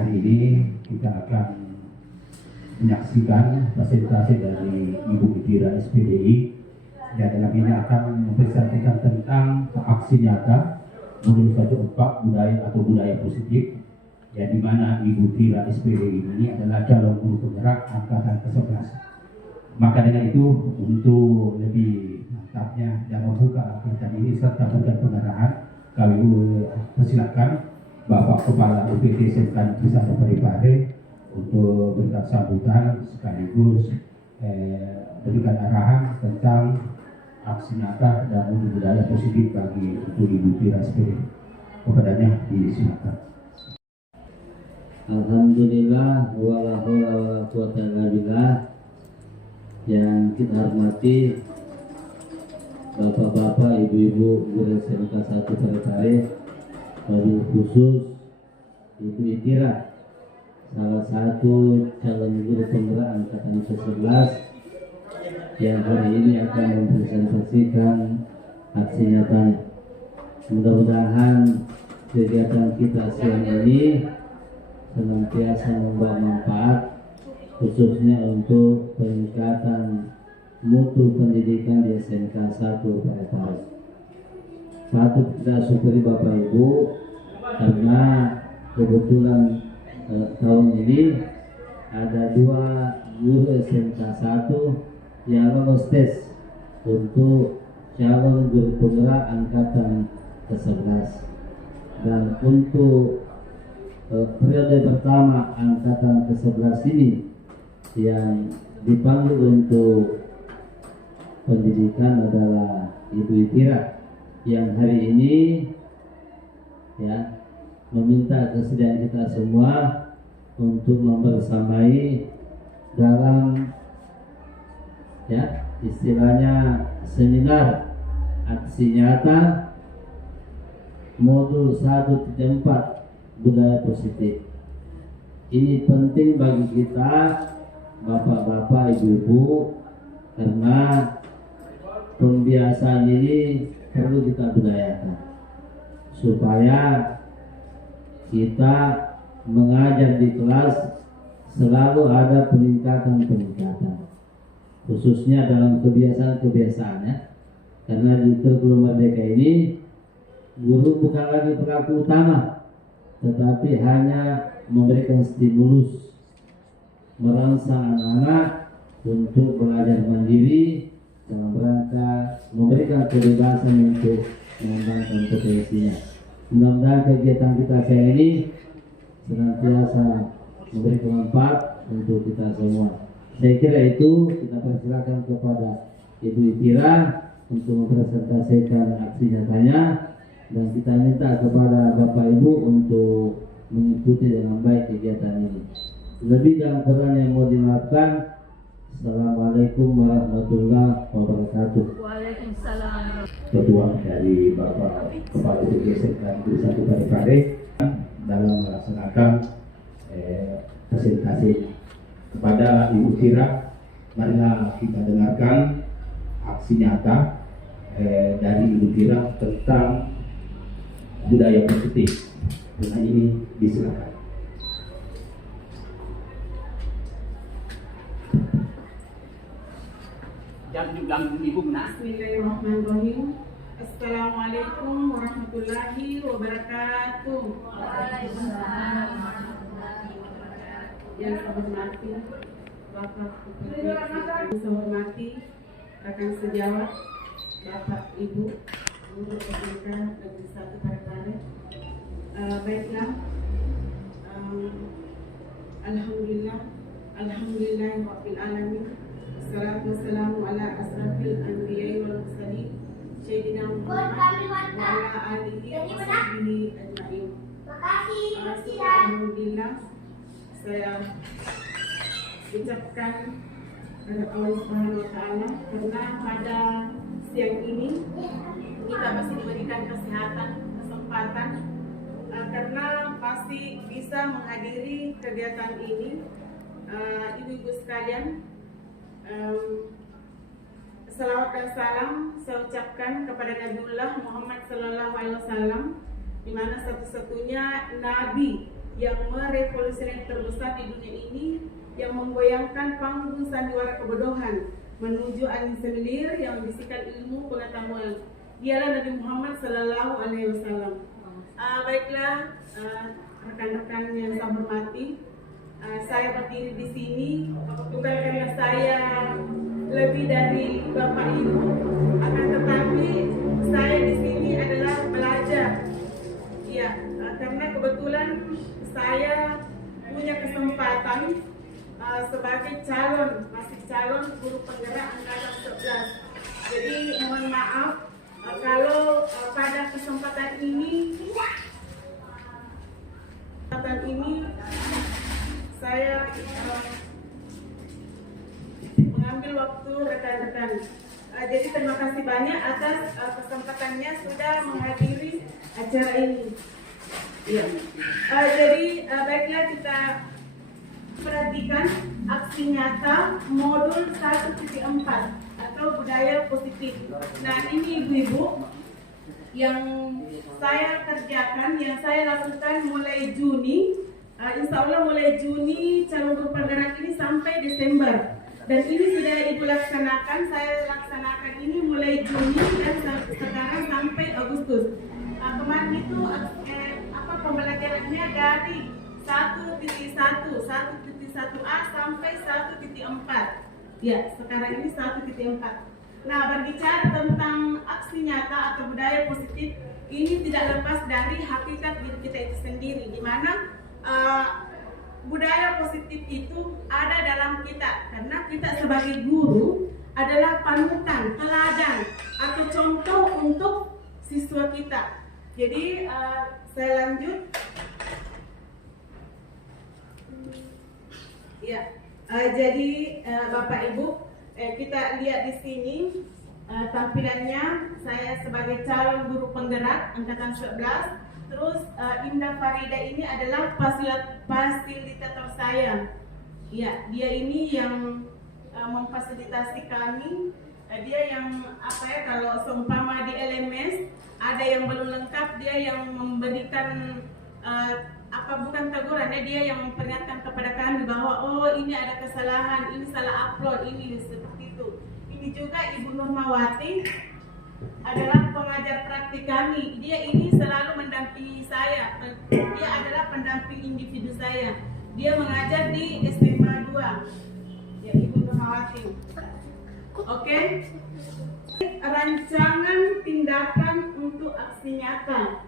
hari ini kita akan menyaksikan presentasi dari Ibu Itira SPDI yang dalam ini akan mempresentasikan tentang aksi nyata modul 14 budaya atau budaya positif, yang dimana Ibu Itira SPDI ini adalah calon guru penggerak angkatan ke-11. Maka dengan itu, untuk lebih mantapnya dan membuka kegiatan ini serta memberikan pengarahan, kami persilakan Bapak Kepala UPT SMK Negeri 1 Parepare untuk berikan sambutan sekaligus berikan arahan tentang aksi nyata dan budaya positif bagi untuk Ibu Itira SPDI. Kepadanya disilakan. Alhamdulillah, wala haula wala quwata illa billah. Yang kita hormati Bapak-bapak, Ibu-ibu guru SMK 1 Parepare, wabil khusus Ibu Itira, salah satu calon guru penggerak angkatan ke-11 yang hari ini akan mempresentasikan aksi nyatanya. Mudah-mudahan kegiatan kita siang ini senantiasa membawa manfaat, khususnya untuk peningkatan mutu pendidikan di SMK 1 Parepare. Patut kita syukuri Bapak Ibu karena kebetulan tahun ini ada 2 guru SMK 1 yang lolos tes untuk calon guru penggerak angkatan ke-11, dan untuk periode pertama angkatan ke-11 ini yang dipanggil untuk pendidikan adalah Ibu Itira, yang hari ini ya meminta kesediaan kita semua untuk membersamai dalam ya istilahnya seminar aksi nyata modul 1.4 budaya positif. Ini penting bagi kita Bapak-bapak, Ibu-ibu, karena pembiasaan ini perlu kita budayakan supaya kita mengajar di kelas selalu ada peningkatan, khususnya dalam kebiasaan-kebiasaannya. Karena di kurikulum Merdeka ini guru bukan lagi pelaku utama, tetapi hanya memberikan stimulus, merangsang anak-anak untuk belajar mandiri dalam rangka memberikan kebebasan untuk mengembangkan potensinya. Mudah-mudahan kegiatan kita siang ini senantiasa memberikan manfaat untuk kita semua. Saya kira itu, kita persilakan kepada Ibu Itira untuk mempresentasikan aksi nyatanya, dan kita minta kepada Bapak Ibu untuk mengikuti dengan baik kegiatan ini. Lebih dan kurang yang mau dilakukan, Assalamualaikum warahmatullahi wabarakatuh. Waalaikumsalam. Ketua dari Bapak Kepala UPT SMK Negeri 1 Parepare dalam melaksanakan presentasi kepada Ibu Itira. Marilah kita dengarkan aksi nyata dari Ibu Itira tentang budaya positif. Dengan ini disilakan. Bismillahirrahmanirrahim. Assalamualaikum warahmatullahi wabarakatuh. Yang saya hormati Bapak Bupati, yang saya hormati rekan sejawat Bapak Ibu Guru SMK Negeri 1 Parepare. Baiklah, Alhamdulillahirabbil alamin. Wassalatu wassalamu ala asrafil anbiya'i wal mursalin sayyidina Muhammad wa ala alihi wa sahbihi ajma'in. Alhamdulillah, saya ucapkan kepada Allah Subhanahu wa taala karena pada siang ini kita masih diberikan kesempatan karena masih bisa menghadiri kegiatan ini. Ibu-ibu sekalian, salawat dan salam saya ucapkan kepada Nabiullah Muhammad SAW, di mana satu-satunya nabi yang merevolusioner terbesar di dunia ini, yang menggoyangkan panggung sandiwara kebodohan menuju angin semilir yang membisikkan ilmu pengetahuan. Dialah Nabi Muhammad Sallallahu Alaihi Wasallam. Baiklah, rekan-rekan yang saya hormati, saya berdiri di sini bukan karena saya lebih dari Bapak Ibu, akan tetapi saya di sini adalah belajar. Ya, karena kebetulan saya punya kesempatan sebagai masih calon guru penggerak angkatan 11. Jadi mohon maaf kalau pada kesempatan ini saya mengambil waktu rekan-rekan. Jadi terima kasih banyak atas kesempatannya sudah menghadiri acara ini. Ya. Jadi baiklah kita perhatikan aksi nyata modul 1.4 atau budaya positif. Nah ini ibu-ibu yang saya kerjakan, yang saya lakukan mulai Juni. Insya Allah mulai Juni calon guru penggerak ini sampai Desember. Dan ini sudah ibu laksanakan, saya laksanakan ini mulai Juni dan sekarang sampai Agustus. Kemarin itu pembelajarannya dari 1.1, 1.1a sampai 1.4. Ya, sekarang ini 1.4. Nah, berbicara tentang aksi nyata atau budaya positif, ini tidak lepas dari hakikat diri kita itu sendiri, di mana budaya positif itu ada dalam kita, karena kita sebagai guru adalah panutan, teladan atau contoh untuk siswa kita. Jadi saya lanjut. Ya, jadi Bapak Ibu, kita lihat di sini tampilannya. Saya sebagai calon guru penggerak angkatan 11. Terus Indah Farida ini adalah fasilitator saya. Ya, dia ini yang memfasilitasi kami. Dia yang kalau seumpama di LMS ada yang belum lengkap, dia yang memberikan bukan teguran, dia yang memperingatkan kepada kami bahwa oh ini ada kesalahan, ini salah upload, ini seperti itu. Ini juga Ibu Nurmawati adalah pengajar praktik kami. Dia ini selalu mendampingi saya. Dia adalah pendamping individu saya. Dia mengajar di SMA 2. Ya, Ibu Nurmawati. Oke. Rancangan tindakan untuk aksi nyata.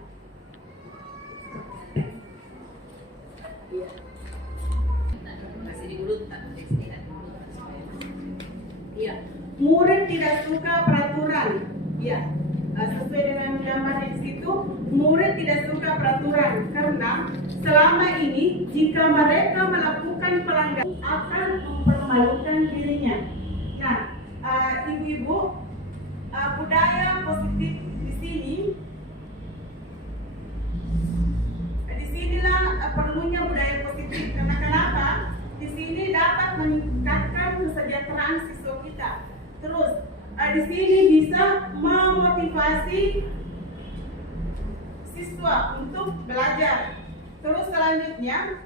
Ya. Murid tidak suka peraturan. Ya, sesuai dengan gambar di situ, murid tidak suka peraturan karena selama ini jika mereka melakukan pelanggaran akan mempermalukan dirinya. Nah, ibu-ibu, budaya positif di sini, disinilah perlunya budaya positif. Karena kenapa? Di sini dapat meningkatkan kesejahteraan siswa kita. Terus di sini bisa memotivasi siswa untuk belajar. Terus selanjutnya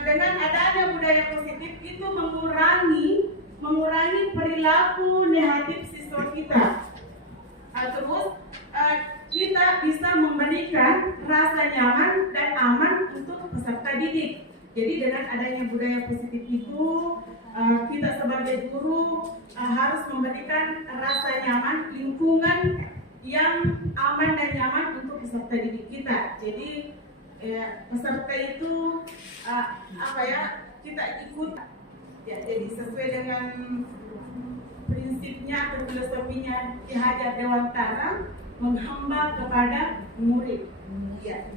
dengan adanya budaya positif itu mengurangi perilaku negatif siswa kita. Terus kita bisa memberikan rasa nyaman dan aman untuk peserta didik. Jadi dengan adanya budaya positif itu kita sebagai guru harus memberikan rasa nyaman, lingkungan yang aman dan nyaman untuk peserta didik kita. Jadi peserta itu kita ikut ya, jadi sesuai dengan prinsipnya atau filosofinya Ki Hajar Dewantara, menghamba kepada murid. Ya.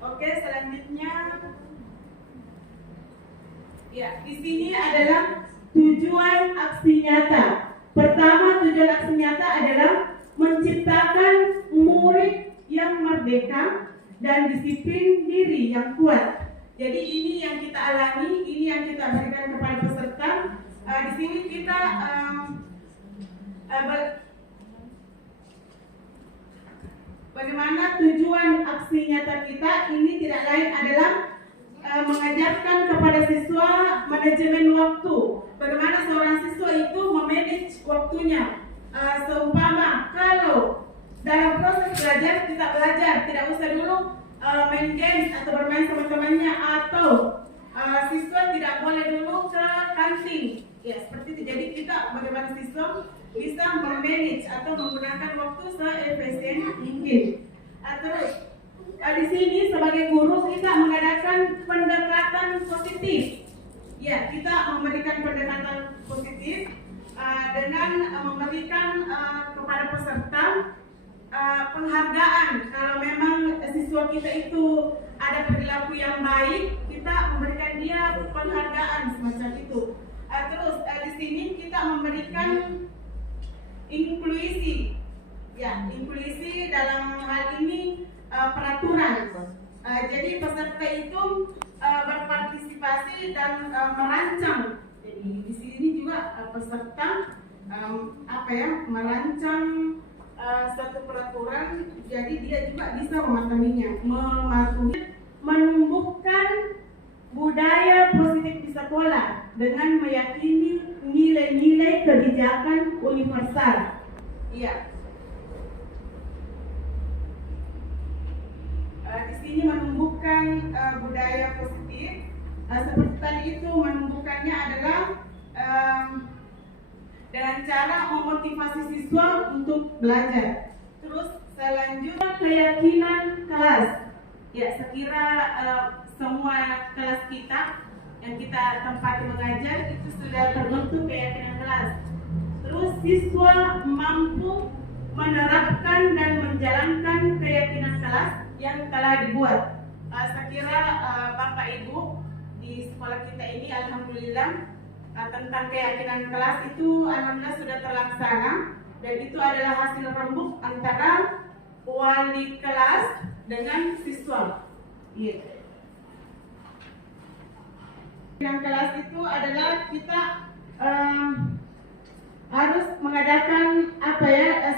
Oke, selanjutnya ya, di sini adalah tujuan aksi nyata. Pertama, tujuan aksi nyata adalah menciptakan murid yang merdeka dan disiplin diri yang kuat. Jadi ini yang kita alami, ini yang kita berikan kepada peserta. Di sini kita bagaimana tujuan aksi nyata kita ini tidak lain adalah mengajarkan kepada siswa manajemen waktu. Bagaimana seorang siswa itu memanage waktunya. Seumpama kalau dalam proses belajar kita belajar, tidak usah dulu main games atau bermain sama temannya, atau siswa tidak boleh dulu ke kantin. Ya, seperti itu. Jadi kita bagaimana siswa bisa memanage atau menggunakan waktu seefisien mungkin. Terus di sini sebagai guru kita mengadakan pendekatan positif. Ya, kita memberikan pendekatan positif dengan memberikan kepada peserta penghargaan. Kalau memang siswa kita itu ada perilaku yang baik, kita memberikan dia penghargaan semacam itu. Terus di sini kita memberikan inklusi. Ya, inklusi dalam hal ini peraturan. Jadi peserta itu berpartisipasi dan merancang. Jadi di sini juga peserta merancang satu peraturan. Jadi dia juga bisa mematuhinya, menumbuhkan budaya positif di sekolah dengan meyakini nilai-nilai kebijakan universal. Iya. Di sini menumbuhkan budaya positif. Seperti tadi itu, menumbuhkannya adalah dengan cara memotivasi siswa untuk belajar. Terus selanjutnya keyakinan kelas. Ya, sekira semua kelas kita yang kita tempati mengajar itu sudah terbentuk keyakinan kelas. Terus siswa mampu menerapkan dan menjalankan keyakinan kelas yang telah dibuat. Sekira Bapak Ibu di sekolah kita ini alhamdulillah tentang keyakinan kelas itu alhamdulillah sudah terlaksana, dan itu adalah hasil rembuk antara wali kelas dengan siswa. Iya. Keyakinan kelas itu adalah kita harus mengadakan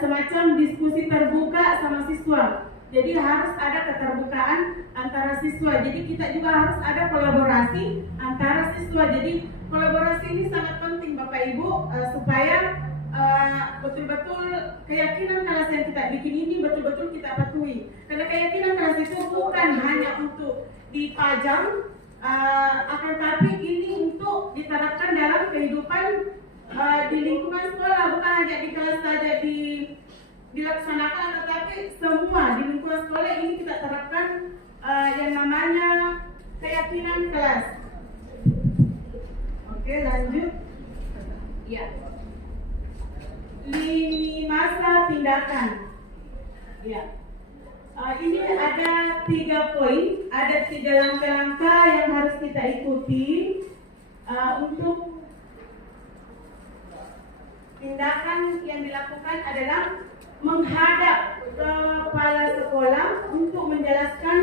semacam diskusi terbuka sama siswa. Jadi harus ada keterbukaan antara siswa. Jadi kita juga harus ada kolaborasi antara siswa. Jadi kolaborasi ini sangat penting Bapak Ibu, supaya betul-betul keyakinan kelas yang kita bikin ini betul-betul kita patuhi. Karena keyakinan kelas itu bukan hanya untuk dipajang, akan tapi ini untuk diterapkan dalam kehidupan di lingkungan sekolah, bukan hanya di kelas saja dilaksanakan, tetapi semua di lingkungan sekolah ini kita terapkan yang namanya keyakinan kelas. Oke, lanjut. Ya. Lini masa tindakan. Ya. Ini ada 3 poin, ada 3 langkah-langkah yang harus kita ikuti untuk tindakan yang dilakukan adalah menghadap kepala sekolah untuk menjelaskan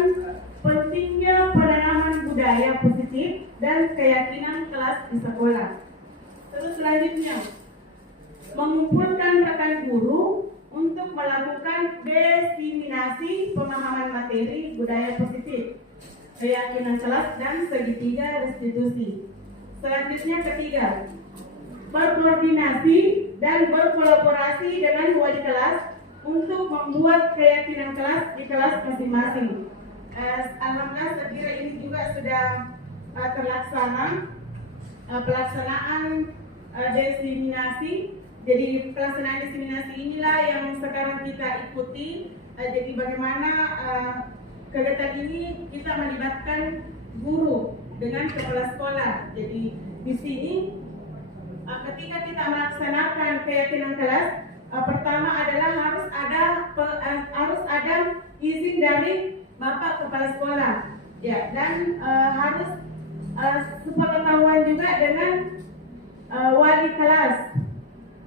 pentingnya penanaman budaya positif dan keyakinan kelas di sekolah. Terus selanjutnya, mengumpulkan rekan guru untuk melakukan diseminasi pemahaman materi budaya positif, keyakinan kelas, dan segitiga restitusi. Selanjutnya ketiga, berkoordinasi dan berkolaborasi dengan wali kelas untuk membuat keyakinan kelas di kelas masing-masing. Alhamdulillah saya kira ini juga sudah terlaksana pelaksanaan diseminasi. Jadi pelaksanaan diseminasi inilah yang sekarang kita ikuti. Jadi bagaimana kegiatan ini kita melibatkan guru dengan kepala sekolah. Jadi di sini ketika kita melaksanakan keyakinan kelas, pertama adalah harus ada izin dari Bapak Kepala Sekolah, ya, dan harus sepengetahuan juga dengan wali kelas,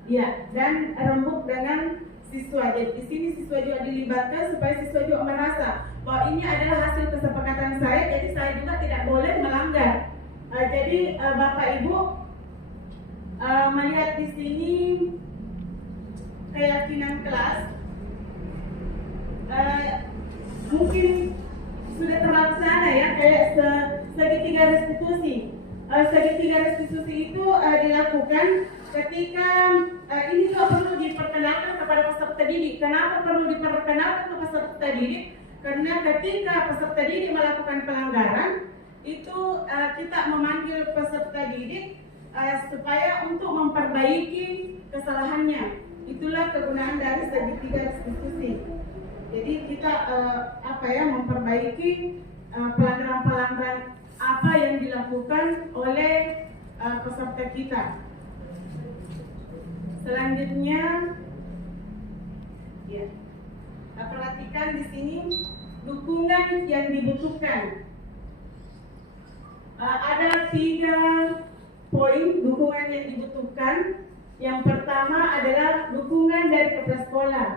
ya, dan rembuk dengan siswa. Jadi di sini siswa juga dilibatkan supaya siswa juga merasa bahwa ini adalah hasil kesepakatan saya, jadi saya juga tidak boleh melanggar. Jadi Bapak Ibu melihat di sini keyakinan kelas mungkin sudah terlaksana ya, kayak segitiga restitusi. Segitiga restitusi itu dilakukan ketika ini juga perlu diperkenalkan kepada peserta didik. Kenapa perlu diperkenalkan ke peserta didik? Karena ketika peserta didik melakukan pelanggaran, itu kita memanggil peserta didik supaya untuk memperbaiki kesalahannya. Itulah kegunaan dari segitiga restitusi. Jadi kita memperbaiki pelanggaran-pelanggaran apa yang dilakukan oleh peserta kita. Selanjutnya, ya, perhatikan di sini dukungan yang dibutuhkan. Ada 3 poin dukungan yang dibutuhkan. Yang pertama adalah dukungan dari kepala sekolah,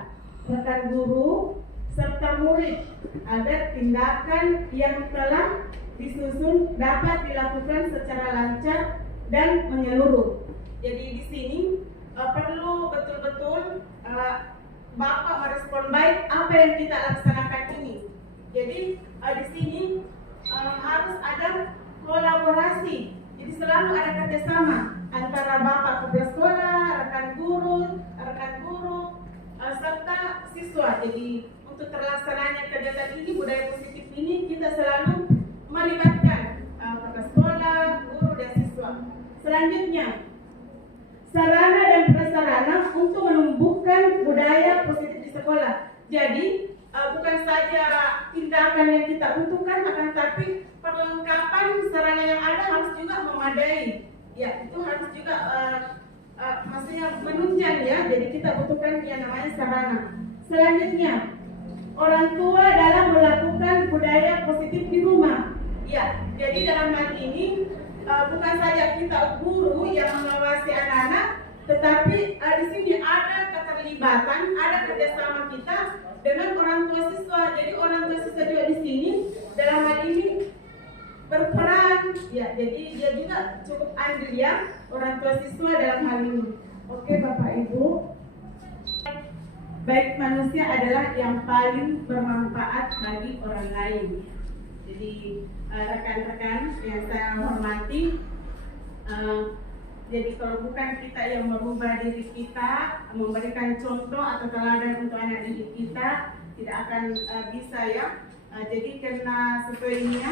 rekan guru, serta murid agar tindakan yang telah disusun dapat dilakukan secara lancar dan menyeluruh. Jadi di sini perlu betul-betul Bapak merespon baik apa yang kita laksanakan ini. Jadi di sini harus ada kolaborasi. Jadi selalu ada kerjasama antara Bapak kepala sekolah, rekan guru, serta siswa. Jadi untuk terlaksananya kegiatan ini, budaya positif ini, kita selalu melibatkan kepala sekolah, guru, dan siswa. Selanjutnya, sarana dan prasarana untuk menumbuhkan budaya positif di sekolah. Jadi bukan saja tindakan yang kita butuhkan, akan tapi perlengkapan sarana yang ada harus juga memadai. Ya, itu harus juga maksudnya menunjang ya. Jadi kita butuhkan yang namanya sarana. Selanjutnya, orang tua dalam melakukan budaya positif di rumah. Ya, jadi dalam hal ini bukan saja kita guru yang mengawasi anak-anak, tetapi di sini ada keterlibatan, ada kerjasama kita dengan orang tua siswa. Jadi orang tua siswa juga di sini dalam hal ini berperan. Ya, jadi dia juga cukup andil ya, orang tua siswa dalam hal ini. Oke Bapak Ibu, baik manusia adalah yang paling bermanfaat bagi orang lain. Jadi rekan-rekan yang saya hormati, jadi kalau bukan kita yang merubah diri kita, memberikan contoh atau teladan untuk anak didik kita, tidak akan bisa ya. Jadi karena sesuainya,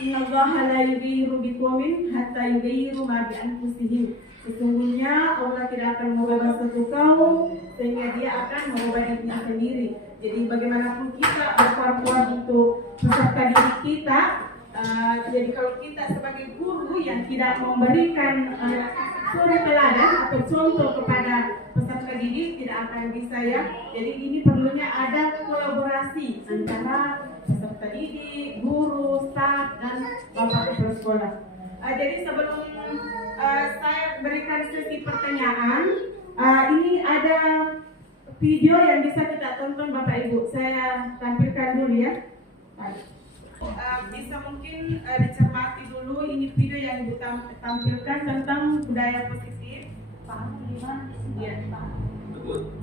Innallaha la yughayyiru biqaumin hatta yughayyiru ma bi anfusihim. Sesungguhnya Allah tidak akan mengubah suatu kaum sehingga dia akan mengubah dirinya sendiri. Jadi bagaimanapun kita berkorban untuk peserta didik kita, jadi kalau kita sebagai guru yang tidak memberikan suri teladan atau contoh kepada peserta didik, tidak akan bisa ya. Jadi ini perlunya ada kolaborasi antara peserta didik, guru, staf, dan bapak kepala sekolah. Jadi sebelum saya berikan sesi pertanyaan, ini ada video yang bisa kita tonton Bapak Ibu. Saya tampilkan dulu ya. Bisa mungkin dicermati dulu, ini video yang Ibu tampilkan tentang budaya positif. Ya.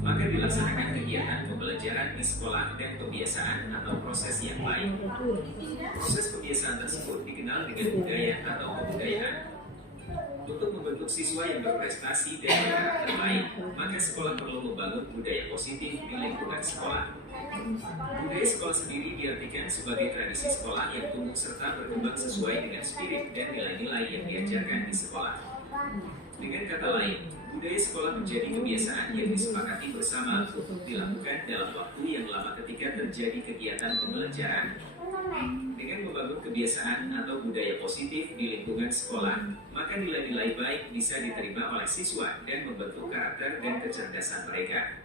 Maka dilaksanakan kegiatan pembelajaran di sekolah dan kebiasaan atau proses yang lain. Proses kebiasaan tersebut dikenal dengan budaya atau kebudayaan. Untuk membentuk siswa yang berprestasi dan berkarakter baik, maka sekolah perlu membangun budaya positif di lingkungan sekolah. Budaya sekolah sendiri diartikan sebagai tradisi sekolah yang tumbuh serta berkembang sesuai dengan spirit dan nilai-nilai yang diajarkan di sekolah. Dengan kata lain, budaya sekolah menjadi kebiasaan yang disepakati bersama untuk dilakukan dalam waktu yang lama ketika terjadi kegiatan pembelajaran. Dengan membangun kebiasaan atau budaya positif di lingkungan sekolah, maka nilai-nilai baik bisa diterima oleh siswa dan membentuk karakter dan kecerdasan mereka.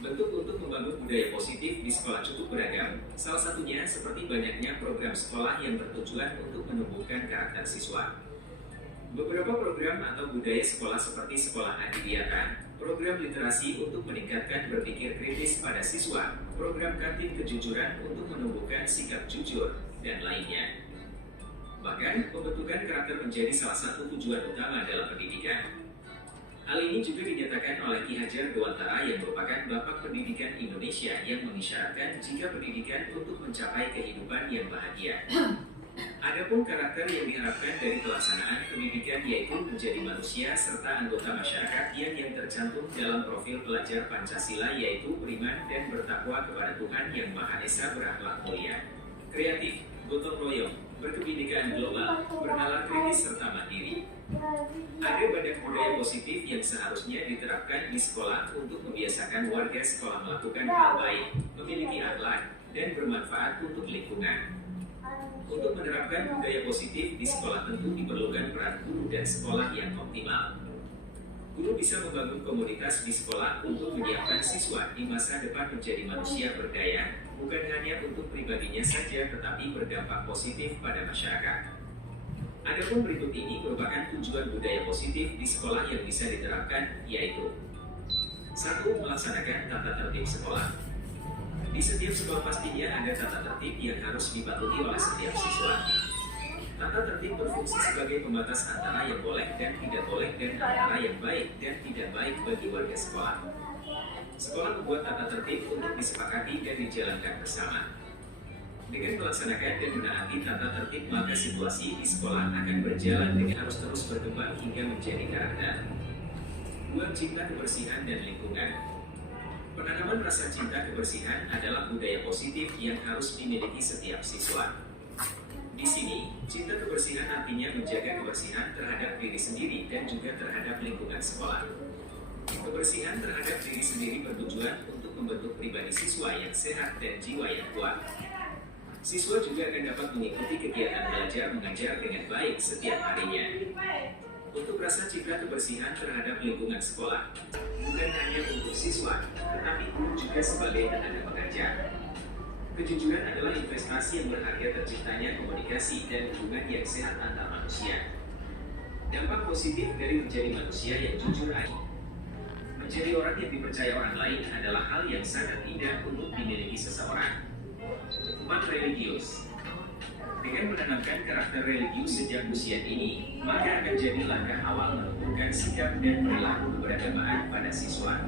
Bentuk untuk membangun budaya positif di sekolah cukup beragam, salah satunya seperti banyaknya program sekolah yang bertujuan untuk menumbuhkan karakter siswa. Beberapa program atau budaya sekolah seperti sekolah adiwiyata, program literasi untuk meningkatkan berpikir kritis pada siswa, program kantin kejujuran untuk menumbuhkan sikap jujur, dan lainnya. Bahkan, pembentukan karakter menjadi salah satu tujuan utama dalam pendidikan. Hal ini juga dinyatakan oleh Ki Hajar Dewantara yang merupakan Bapak Pendidikan Indonesia yang mengisyaratkan jika pendidikan untuk mencapai kehidupan yang bahagia. Adapun karakter yang diharapkan dari pelaksanaan pendidikan yaitu menjadi manusia serta anggota masyarakat yang tercantum dalam profil pelajar Pancasila yaitu beriman dan bertakwa kepada Tuhan Yang Maha Esa, berakhlak mulia, kreatif, gotong royong, berkebinekaan global, bernalar kritis serta mandiri. Ada banyak budaya positif yang seharusnya diterapkan di sekolah untuk membiasakan warga sekolah melakukan hal baik, memiliki akhlak, dan bermanfaat untuk lingkungan. Untuk menerapkan budaya positif di sekolah tentu diperlukan peran guru dan sekolah yang optimal. Guru bisa membangun komunitas di sekolah untuk menyiapkan siswa di masa depan menjadi manusia berdaya, bukan hanya untuk pribadinya saja tetapi berdampak positif pada masyarakat. Adapun berikut ini merupakan tujuan budaya positif di sekolah yang bisa diterapkan, yaitu 1. Melaksanakan tata tertib sekolah. Di setiap sekolah pastinya ada tata tertib yang harus dipatuhi oleh setiap siswa. Tata tertib berfungsi sebagai pembatas antara yang boleh dan tidak boleh dan antara yang baik dan tidak baik bagi warga sekolah. Sekolah membuat tata tertib untuk disepakati dan dijalankan bersama. Dengan melaksanakan dan menaati tata tertib, maka situasi di sekolah akan berjalan dengan harus terus berkembang hingga menjadi karakter. 2. Cinta kebersihan dan lingkungan. Penanaman rasa cinta kebersihan adalah budaya positif yang harus dimiliki setiap siswa. Di sini, cinta kebersihan artinya menjaga kebersihan terhadap diri sendiri dan juga terhadap lingkungan sekolah. Kebersihan terhadap diri sendiri bertujuan untuk membentuk pribadi siswa yang sehat dan jiwa yang kuat. Siswa juga akan dapat mengikuti kegiatan belajar mengajar dengan baik setiap harinya. Untuk rasa cinta kebersihan terhadap lingkungan sekolah, bukan hanya untuk siswa, tetapi guru juga sebagai tenaga pengajar. Kejujuran adalah investasi yang berharga terciptanya komunikasi dan hubungan yang sehat antar manusia. Dampak positif dari menjadi manusia yang jujur menjadi orang yang dipercaya orang lain adalah hal yang sangat indah untuk dimiliki seseorang. 4. Religius. Dengan menanamkan karakter religius sejak usia dini, maka akan jadi langkah awal menumbuhkan sikap dan perilaku keberagamaan pada siswa.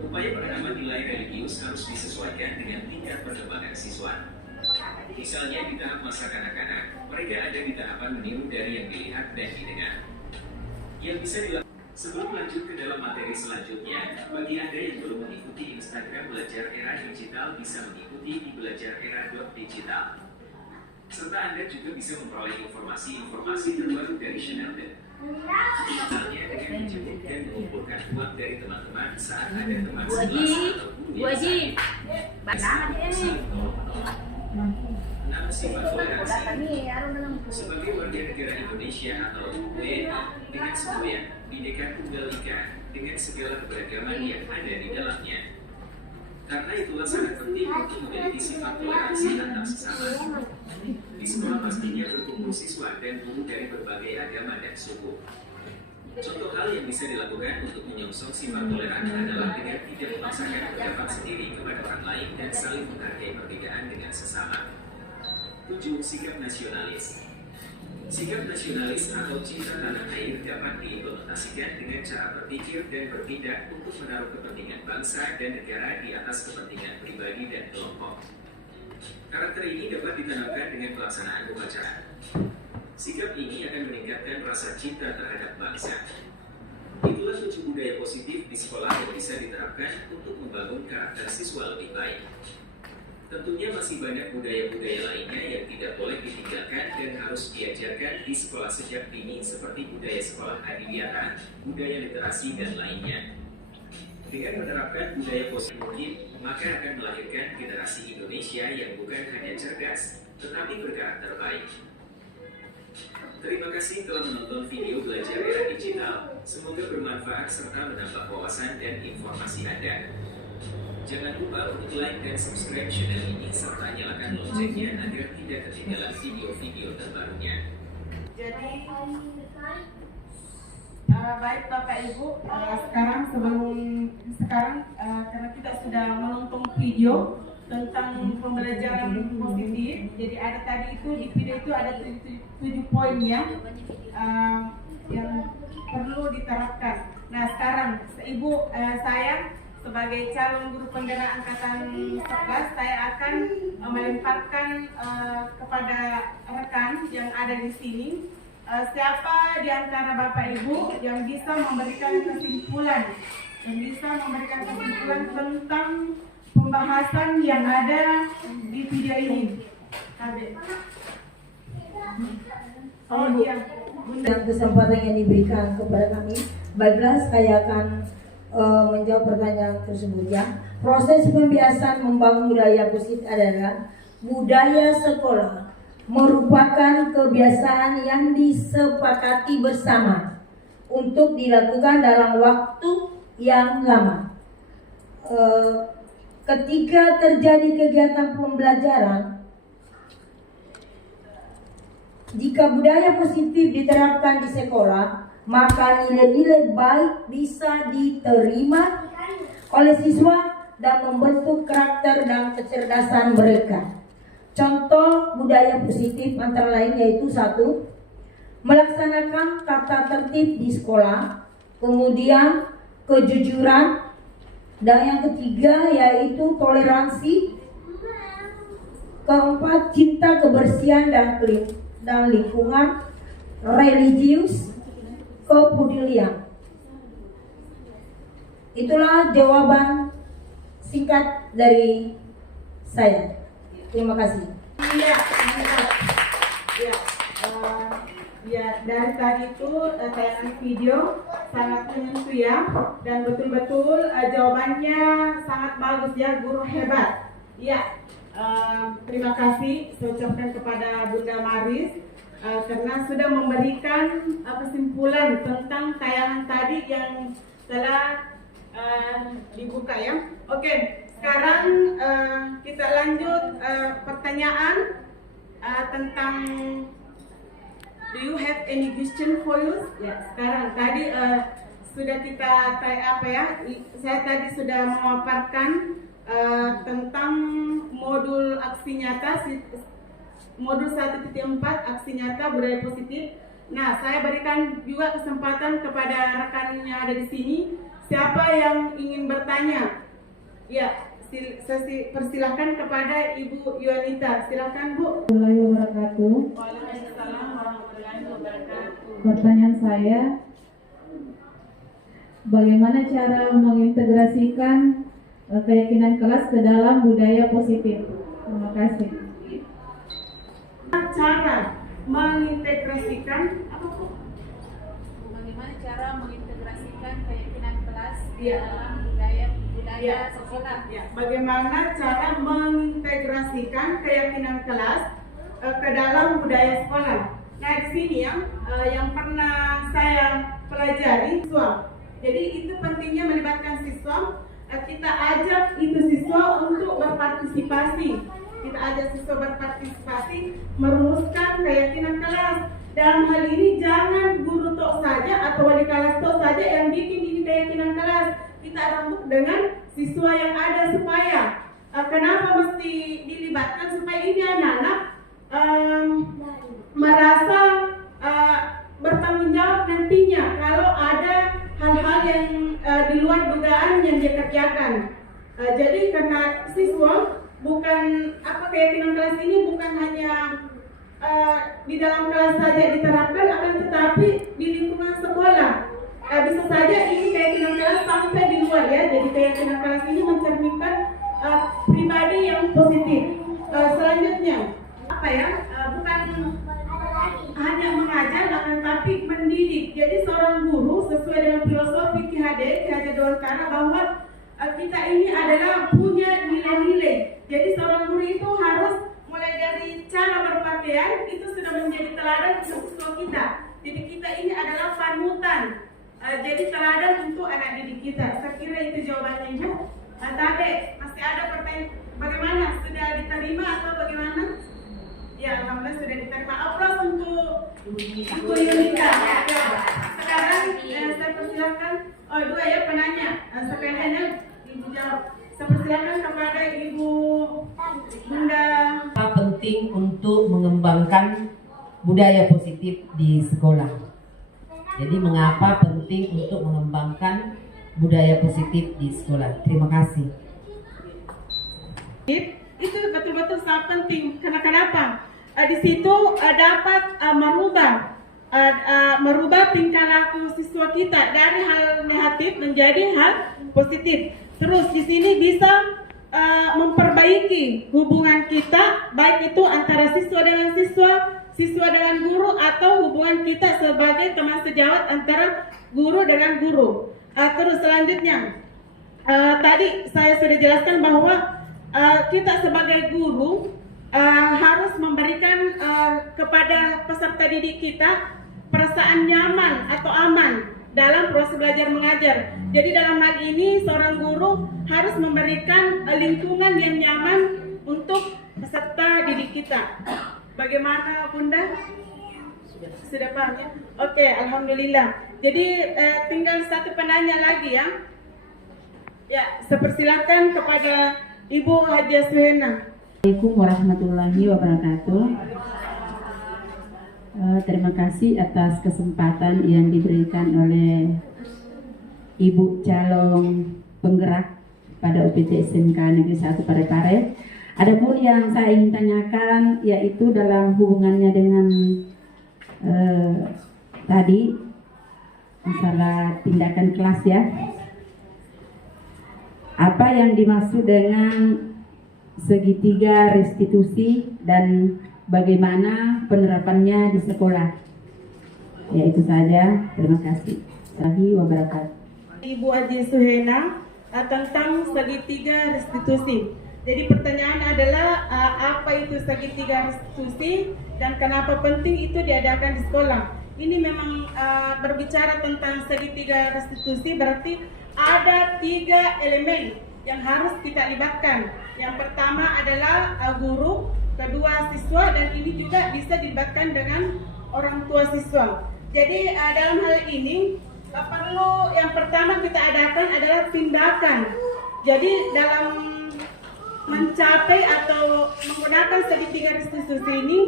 Upaya penanaman nilai religius harus disesuaikan dengan tingkat perkembangan siswa. Misalnya di tahap masa kanak-kanak, mereka ada di tahapan meniru dari yang dilihat dan didengar. Yang bisa dilakukan. Sebelum lanjut ke dalam materi selanjutnya, bagi Anda yang belum mengikuti Instagram Belajar Era Digital bisa mengikuti di belajarera.digital. Serta Anda juga bisa memperoleh informasi-informasi terbaru dari channel dan misalnya dengan menjemput dan mengumpulkan uang dari teman-teman saat ada teman sekelas atau guru yang sakit. 6. Sifat toleransi. Sebagai warga negara Indonesia atau WNI dengan semboyan Bhinneka Tunggal Ika dengan segala keberagaman yang ada di dalamnya. Karena itulah sangat penting untuk memiliki sifat toleransi antar sesama. Di sekolah pastinya berkumpul siswa dan guru dari berbagai agama dan suku. Contoh hal yang bisa dilakukan untuk menyongsong sifat toleran adalah dengan tidak memaksakan pendapat sendiri kepada orang lain dan saling menghargai perbedaan dengan sesama. 7. Sikap nasionalis. Sikap nasionalis atau cinta tanah air dapat diimplementasikan dengan cara berpikir dan bertindak untuk menaruh kepentingan bangsa dan negara di atas kepentingan pribadi dan kelompok. Karakter ini dapat ditanamkan dengan pelaksanaan upacara. Sikap ini akan meningkatkan rasa cinta terhadap bangsa. Itulah 7 budaya positif di sekolah yang bisa diterapkan untuk membangun karakter siswa lebih baik. Tentunya masih banyak budaya-budaya lainnya yang tidak boleh ditinggalkan dan harus diajarkan di sekolah sejak dini seperti budaya sekolah adiwiyata, budaya literasi, dan lainnya. Dengan menerapkan budaya positif, maka akan melahirkan generasi Indonesia yang bukan hanya cerdas, tetapi berkarakter baik. Terima kasih telah menonton video Belajar Era Digital. Semoga bermanfaat serta menambah wawasan dan informasi Anda. Jangan lupa untuk like dan subscribe channel ini serta nyalakan loncengnya agar tidak ketinggalan video-video terbarunya. Jadi baik Bapak Ibu, sekarang karena kita sudah menonton video tentang pembelajaran positif, jadi ada tadi itu di video itu ada 7 poin yang perlu diterapkan. Nah sekarang Ibu sebagai calon guru penggerak angkatan 11, saya akan melemparkan kepada rekan yang ada di sini. Siapa di antara Bapak Ibu yang bisa memberikan kesimpulan tentang pembahasan yang ada di video ini? Oh iya, Dengan kesempatan yang diberikan kepada kami, baiklah saya akan menjawab pertanyaan tersebut ya. Proses pembiasaan membangun budaya positif adalah budaya sekolah merupakan kebiasaan yang disepakati bersama untuk dilakukan dalam waktu yang lama. Ketika terjadi kegiatan pembelajaran, jika budaya positif diterapkan di sekolah, maka nilai-nilai baik bisa diterima oleh siswa dan membentuk karakter dan kecerdasan mereka. Contoh budaya positif antara lain yaitu 1. Melaksanakan tata tertib di sekolah, kemudian kejujuran, dan yang ketiga yaitu toleransi, keempat cinta kebersihan dan lingkungan, religius, kepedulian. Itulah jawaban singkat dari saya. Terima kasih. Iya, mantap. Ya, dari tadi itu tayangan video sangat menyentuh ya, dan betul-betul jawabannya sangat bagus ya, guru hebat. Ya, terima kasih saya ucapkan kepada Bunda Maris karena sudah memberikan kesimpulan tentang tayangan tadi yang telah dibuka ya. Oke. Sekarang kita lanjut pertanyaan tentang do you have any question for you? Ya, sekarang tadi sudah kita saya tadi sudah memaparkan tentang modul aksi nyata modul 1.4 aksi nyata budaya positif. Nah, saya berikan juga kesempatan kepada rekan yang ada di sini. Siapa yang ingin bertanya? Ya, persilahkan kepada Ibu Yuanita. Silakan Bu. Warahmatullahi wabarakatuh. Waalaikumsalam warahmatullahi wabarakatuh. Pertanyaan saya, bagaimana cara mengintegrasikan keyakinan kelas ke dalam budaya positif? Terima kasih. Cara mengintegrasikan apa Bu? Bagaimana cara mengintegrasikan keyakinan kelas Iya. dalam budaya Ya, sekolah? ya. Bagaimana cara mengintegrasikan keyakinan kelas ke dalam budaya sekolah? Nah, di sini yang pernah saya pelajari siswa. Jadi itu pentingnya melibatkan siswa. Kita ajak itu siswa untuk berpartisipasi. Kita ajak siswa berpartisipasi merumuskan keyakinan kelas. Dalam hal ini jangan guru tok saja atau wali kelas tok saja yang bikin ini keyakinan kelas. Kita rembuk dengan siswa yang ada supaya kenapa mesti dilibatkan supaya ini anak-anak merasa bertanggung jawab nantinya kalau ada hal-hal yang di luar dugaan yang dia kerjakan. Jadi karena siswa bukan keyakinan kelas ini bukan hanya di dalam kelas saja diterapkan, akan tetapi di lingkungan sekolah. Bisa saja ini keyakinan kelas sampai di luar ya. Jadi keyakinan kelas ini mencerminkan pribadi yang positif. Selanjutnya bukan hanya mengajar, akan tapi mendidik. Jadi seorang guru sesuai dengan filosofi Ki Hajar Dewantara bahwa kita ini adalah punya nilai-nilai. Jadi seorang guru itu harus mulai dari cara berpakaian itu sudah menjadi teladan untuk siswa kita. Jadi kita ini adalah panutan. Jadi teladan untuk anak didik kita. Saya kira itu jawabannya Ibu. Tapi masih ada pertanyaan, bagaimana? Sudah diterima atau bagaimana? Ya, alhamdulillah sudah diterima. Aplaus untuk Ibu Yunita. Ya. Sekarang saya persilakan dua ya penanya. Sekalian Ibu jawab. Saya persilakan kepada Ibu Bunda. Penting untuk mengembangkan budaya positif di sekolah. Jadi mengapa penting untuk mengembangkan budaya positif di sekolah. Terima kasih. Itu betul-betul sangat penting. Karena kenapa? Di situ dapat merubah tingkah laku siswa kita dari hal negatif menjadi hal positif. Terus di sini bisa memperbaiki hubungan kita, baik itu antara siswa dengan siswa, siswa dengan guru, atau hubungan kita sebagai teman sejawat antara guru dengan guru. Terus selanjutnya, tadi saya sudah jelaskan bahwa kita sebagai guru harus memberikan kepada peserta didik kita perasaan nyaman atau aman dalam proses belajar mengajar. Jadi dalam hal ini seorang guru harus memberikan lingkungan yang nyaman untuk peserta didik kita. Bagaimana Bunda? Sudah paham ya? Oke, alhamdulillah. Jadi tinggal satu penanya lagi ya. Ya, sepersilakan kepada Ibu Hajiah Suhena. Assalamualaikum warahmatullahi wabarakatuh. Terima kasih atas kesempatan yang diberikan oleh Ibu calon penggerak pada UPT SMK Negeri 1 Parepare. Adapun yang saya ingin tanyakan yaitu dalam hubungannya dengan tadi masalah tindakan kelas ya. Apa yang dimaksud dengan segitiga restitusi dan bagaimana penerapannya di sekolah? Ya itu saja. Terima kasih. Assalamualaikum wabarakatuh. Ibu Hajiah Suhena tentang segitiga restitusi. Jadi pertanyaan adalah apa itu segitiga restitusi dan kenapa penting itu diadakan di sekolah. Ini memang berbicara tentang segitiga restitusi, berarti ada 3 elemen yang harus kita libatkan. Yang pertama adalah guru, kedua siswa, dan ini juga bisa dilibatkan dengan orang tua siswa. Jadi dalam hal ini perlu yang pertama kita adakan adalah tindakan. Jadi dalam mencapai atau menggunakan segitiga restitusi ini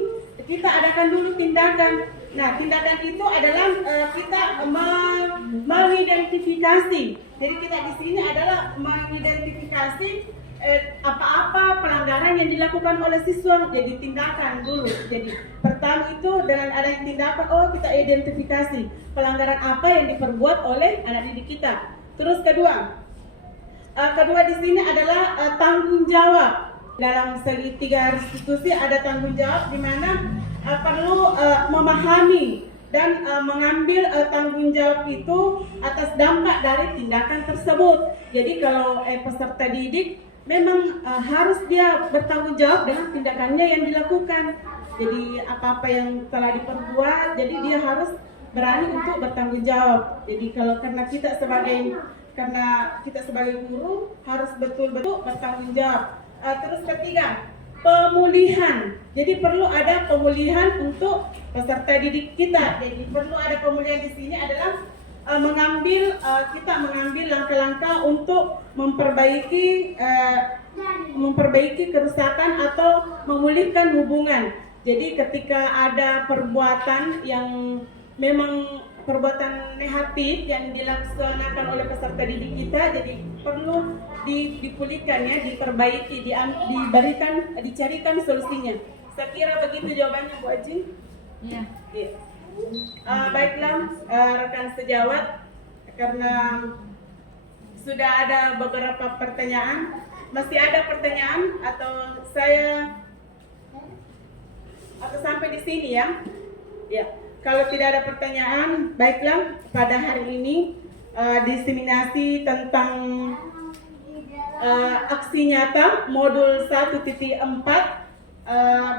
kita adakan dulu tindakan. Nah, tindakan itu adalah kita mengidentifikasi. Jadi kita di sini adalah mengidentifikasi apa-apa pelanggaran yang dilakukan oleh siswa. Jadi tindakan dulu. Jadi pertama itu dengan adanya tindakan, kita identifikasi pelanggaran apa yang diperbuat oleh anak didik kita. Terus kedua di sini adalah tanggung jawab. Dalam segitiga restitusi ada tanggung jawab di mana perlu memahami dan mengambil tanggung jawab itu atas dampak dari tindakan tersebut. Jadi kalau peserta didik memang harus dia bertanggung jawab dengan tindakannya yang dilakukan. Jadi apa-apa yang telah diperbuat, jadi dia harus berani untuk bertanggung jawab. Jadi karena kita sebagai guru harus betul-betul bertanggung jawab. Terus ketiga, pemulihan. Jadi perlu ada pemulihan untuk peserta didik kita. Jadi perlu ada pemulihan di sini adalah mengambil langkah-langkah untuk memperbaiki kerusakan atau memulihkan hubungan. Jadi ketika ada perbuatan yang memang perbuatan negatif yang dilaksanakan oleh peserta didik kita, jadi perlu dipulihkan ya, diperbaiki, dicarikan solusinya. Saya kira begitu jawabannya Bu Aji. Iya. Baiklah rekan sejawat, karena sudah ada beberapa pertanyaan, masih ada pertanyaan atau sampai di sini ya? Ya. Kalau tidak ada pertanyaan, baiklah pada hari ini diseminasi tentang aksi nyata modul 1.4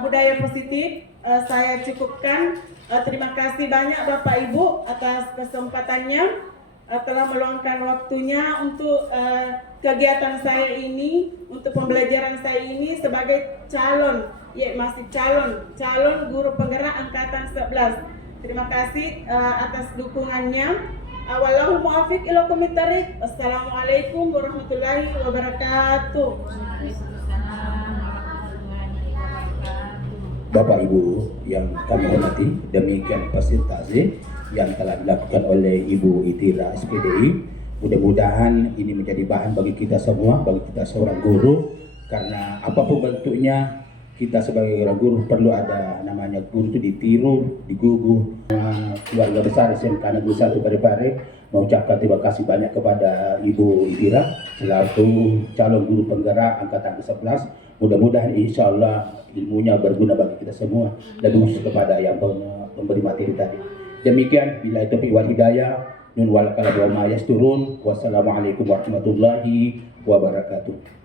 budaya positif saya cukupkan. Terima kasih banyak Bapak Ibu atas kesempatannya, telah meluangkan waktunya untuk kegiatan saya ini, untuk pembelajaran saya ini sebagai masih calon guru penggerak angkatan 11. Terima kasih atas dukungannya. Wallahu muwaffiq ila aqwamit thariq. Wassalamualaikum warahmatullahi wabarakatuh. Bapak Ibu yang kami hormati, demikian presentasi yang telah dilakukan oleh Ibu Itira SPDI Mudah-mudahan ini menjadi bahan bagi kita semua, bagi kita seorang guru, karena apapun bentuknya kita sebagai guru perlu ada namanya guru itu ditiru, digugu. Keluarga besar SMK Negeri 1 Parepare mengucapkan terima kasih banyak kepada Ibu Idira selaku calon guru penggerak angkatan ke-11. Mudah-mudahan insya Allah ilmunya berguna bagi kita semua, lebih khusus kepada yang memberi materi tadi. Demikian, bila taufiq wal hidayah, nun wal kalam wa ma yasturun. Wassalamualaikum warahmatullahi wabarakatuh.